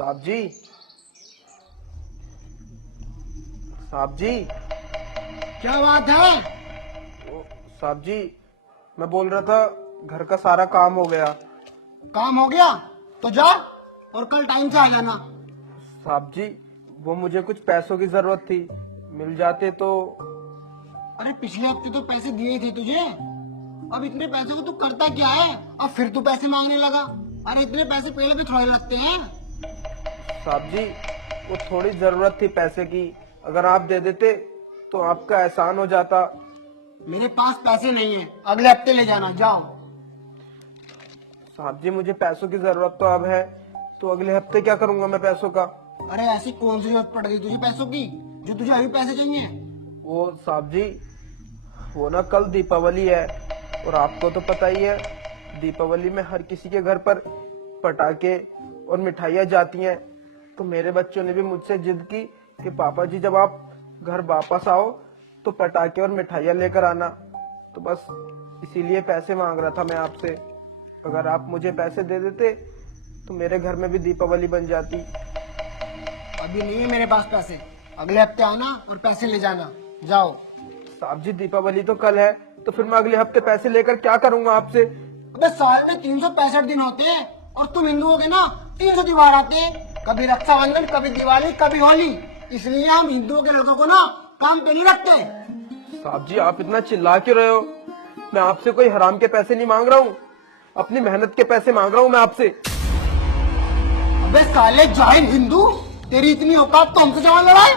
साहब जी, साहब जी। क्या बात है? साहब जी, मैं बोल रहा था घर का सारा काम हो गया। काम हो गया तो जा और कल टाइम से आ जाना। साहब जी, वो मुझे कुछ पैसों की जरूरत थी, मिल जाते तो। अरे पिछले हफ्ते तो पैसे दिए थे तुझे। अब इतने पैसे को तू करता क्या है? अब फिर तू पैसे मांगने लगा। अरे इतने पैसे पहले भी थोड़े लगते हैं। साहब जी, वो थोड़ी जरूरत थी पैसे की, अगर आप दे देते तो आपका एहसान हो जाता। मेरे पास पैसे नहीं है, अगले हफ्ते ले जाना, जाओ। साहब जी, मुझे पैसों की जरूरत तो अब है, तो अगले हफ्ते क्या करूंगा मैं पैसों का? अरे ऐसी कौन सी जरूरत पड़ गई तुझे पैसों की जो तुझे अभी पैसे चाहिए? वो साहब जी, वो ना कल दीपावली है, और आपको तो पता ही है दीपावली में हर किसी के घर पर पटाखे और मिठाइयाँ जाती हैं। तो मेरे बच्चों ने भी मुझसे जिद की कि पापा जी जब आप घर वापस आओ तो पटाखे और मिठाइयाँ लेकर आना। तो बस इसीलिए पैसे मांग रहा था मैं आपसे। अगर आप मुझे पैसे दे देते तो मेरे घर में भी दीपावली बन जाती। अभी नहीं है मेरे पास पैसे, अगले हफ्ते आना और पैसे ले जाना, जाओ। साहब जी, दीपावली तो कल है, तो फिर मैं अगले हफ्ते पैसे लेकर क्या करूंगा आपसे? अबे साल में 365 दिन होते हैं और तुम हिंदुओं के ना 300 त्योहार आते हैं। कभी रक्षाबंधन, कभी दिवाली, कभी होली। इसलिए हम हिंदुओं के लोगों को ना काम पे नहीं रखते। साहब जी, आप इतना चिल्ला क्यों रहे हो? मैं आपसे कोई हराम के पैसे नहीं मांग रहा हूँ, अपनी मेहनत के पैसे मांग रहा हूँ मैं आपसे। अबे साले जाहिल हिंदू, तेरी इतनी औकात तो हमसे जमा लड़ा है।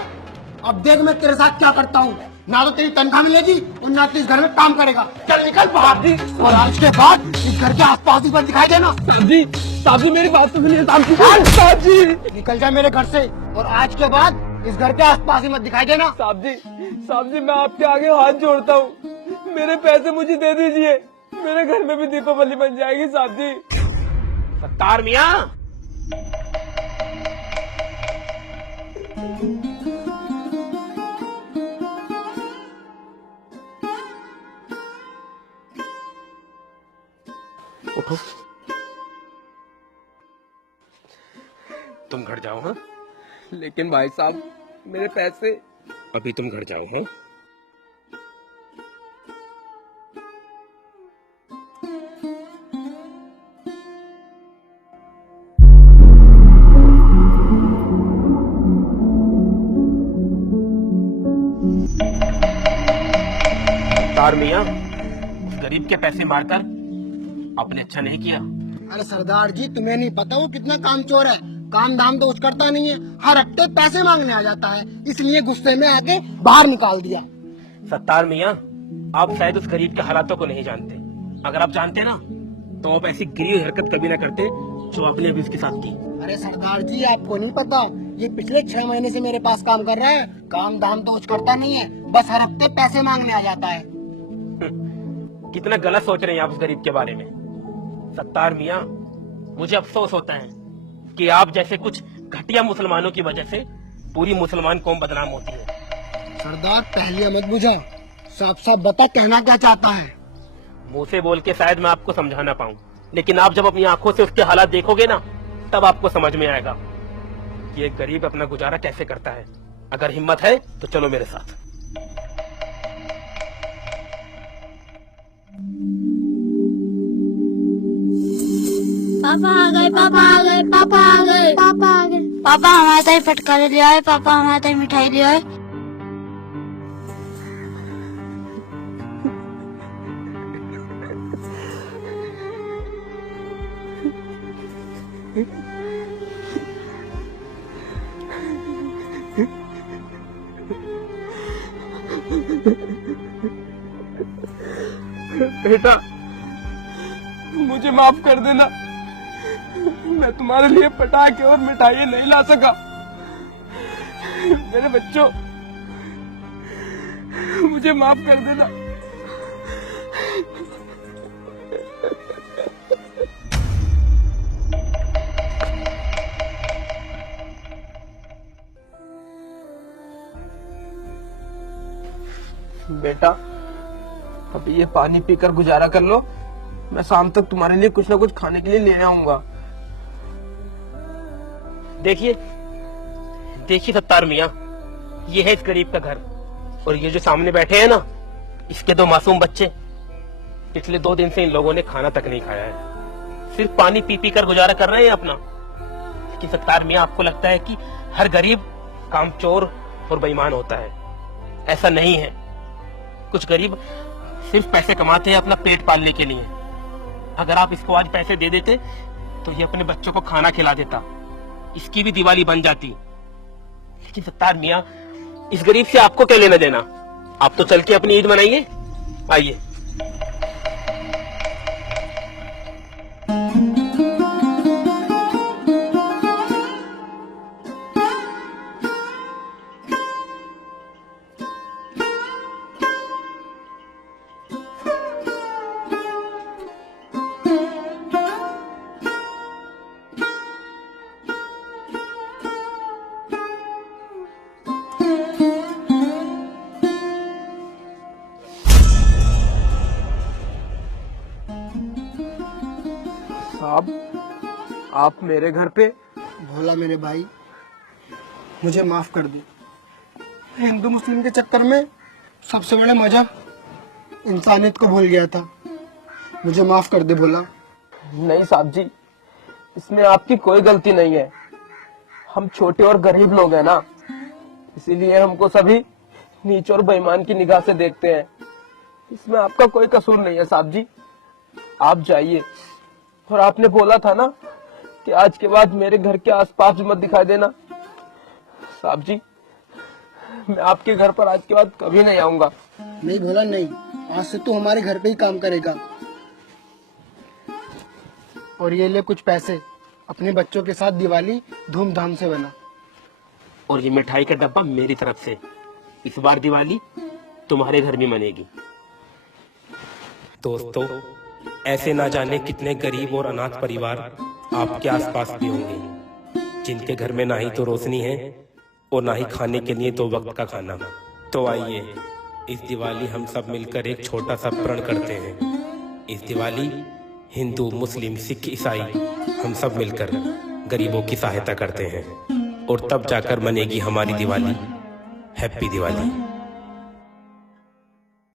अब देख मैं तेरे साथ क्या करता हूँ। ना तो तेरी तनख्वाह मिलेगी और ना तो इस घर में काम करेगा। चल निकल बाहर। और आज के बाद इस घर के आसपास ही पर दिखाई देना। साहब जी मेरी बात तो सुनिए। साहब जी, निकल जा मेरे घर से, और आज के बाद इस घर के आसपास ही मत दिखाई देना। साहब जी मैं आपके आगे हाथ जोड़ता हूँ, मेरे पैसे मुझे दे दीजिए, मेरे घर में भी दीपावली बन जाएगी। साहब जी। सत्तार मियां, उठो। तुम घर जाओ। हाँ, लेकिन भाई साहब मेरे पैसे। अभी तुम घर जाओ। हाँ, सत्तार मियां, उस गरीब के पैसे मारकर आपने अच्छा नहीं किया। अरे सरदार जी, तुम्हें नहीं पता वो कितना कामचोर है। काम धाम तो कुछ करता नहीं है, हर हफ्ते पैसे मांगने आ जाता है। इसलिए गुस्से में आके बाहर निकाल दिया। सत्तार मियां, आप शायद उस गरीब के हालातों को नहीं जानते। अगर आप जानते ना तो आप ऐसी गिरी हुई हरकत कभी ना करते जो आपने अभी उसके साथ की। अरे सरदार जी, आपको नहीं पता, ये पिछले 6 महीने से मेरे पास काम कर रहा है। काम धाम तो कुछ करता नहीं है, बस हर हफ्ते पैसे मांगने आ जाता है। कितना गलत सोच रहे हैं आप उस गरीब के बारे में। सत्तार मियां, मुझे अफसोस होता है कि आप जैसे कुछ घटिया मुसलमानों की वजह से पूरी मुसलमान कौम बदनाम होती है। सरदार पहले मत बुझा, साफ साफ बता कहना क्या चाहता है। मुंह से बोल के शायद मैं आपको समझा ना पाऊं, लेकिन आप जब अपनी आंखों से उसके हालात देखोगे ना तब आपको समझ में आएगा कि एक गरीब अपना गुजारा कैसे करता है। अगर हिम्मत है तो चलो मेरे साथ। पापा आ गए, पापा आ गए, पापा आ गए, पापा आ गए। पापा हमारे ताई फटकारे ले आए, पापा हमारे ताई मिठाई ले आए। बेटा, मुझे माफ कर देना, मैं तुम्हारे लिए पटाखे और मिठाई नहीं ला सका। मेरे बच्चों, मुझे माफ कर देना। बेटा, अभी ये पानी पीकर गुजारा कर लो, मैं शाम तक तुम्हारे लिए कुछ ना कुछ खाने के लिए ले आऊंगा। देखिए देखिए सत्तार मियाँ, ये है इस गरीब का घर, और ये जो सामने बैठे हैं ना, इसके 2 मासूम बच्चे, पिछले 2 दिन से इन लोगों ने खाना तक नहीं खाया है, सिर्फ पानी पी पी कर गुजारा कर रहे हैं अपना। कि सत्तार मियाँ, आपको लगता है कि हर गरीब कामचोर और बेईमान होता है? ऐसा नहीं है। कुछ गरीब सिर्फ पैसे कमाते हैं अपना पेट पालने के लिए। अगर आप इसको आज पैसे दे देते तो ये अपने बच्चों को खाना खिला देता, इसकी भी दिवाली बन जाती। लेकिन सत्तार मियाँ, इस गरीब से आपको क्या लेना देना? आप तो चल के अपनी ईद मनाइए। आइए। साहब, आप मेरे घर पे। भोला मेरे भाई, मुझे माफ कर दे। हिंदू मुस्लिम के चक्कर में सबसे बड़ा मजहब इंसानियत को भूल गया था। मुझे माफ कर दे भोला। नहीं साहब जी, इसमें आपकी कोई गलती नहीं है। हम छोटे और गरीब लोग हैं ना, इसीलिए हमको सभी नीच और बेईमान की निगाह से देखते हैं। इसमें आपका कोई कसूर नहीं है साहब जी। आप जाइए। और आपने बोला था ना कि आज के बाद मेरे घर के आसपास भी मत दिखाई देना। साहब जी, मैं आपके घर पर आज के बाद कभी नहीं आऊंगा। नहीं भोला नहीं, आज से तू हमारे घर पे ही काम करेगा। और ये ले कुछ पैसे, अपने बच्चों के साथ दिवाली धूमधाम से बना। और ये मिठाई का डब्बा मेरी तरफ से। इस बार दिवाली तुम्हारे घर में मनेगी। दोस्तों, ऐसे ना जाने कितने गरीब और अनाथ परिवार आपके आसपास भी होंगे, जिनके घर में ना ही तो रोशनी है और ना ही खाने के लिए 2 वक्त का खाना। तो आइए, इस दिवाली हम सब मिलकर एक छोटा सा प्रण करते हैं। इस दिवाली हिंदू, मुस्लिम, सिख, ईसाई हम सब मिलकर गरीबों की सहायता करते हैं, और तब जाकर मनेगी हमारी दिवाली। हैप्पी दिवाली।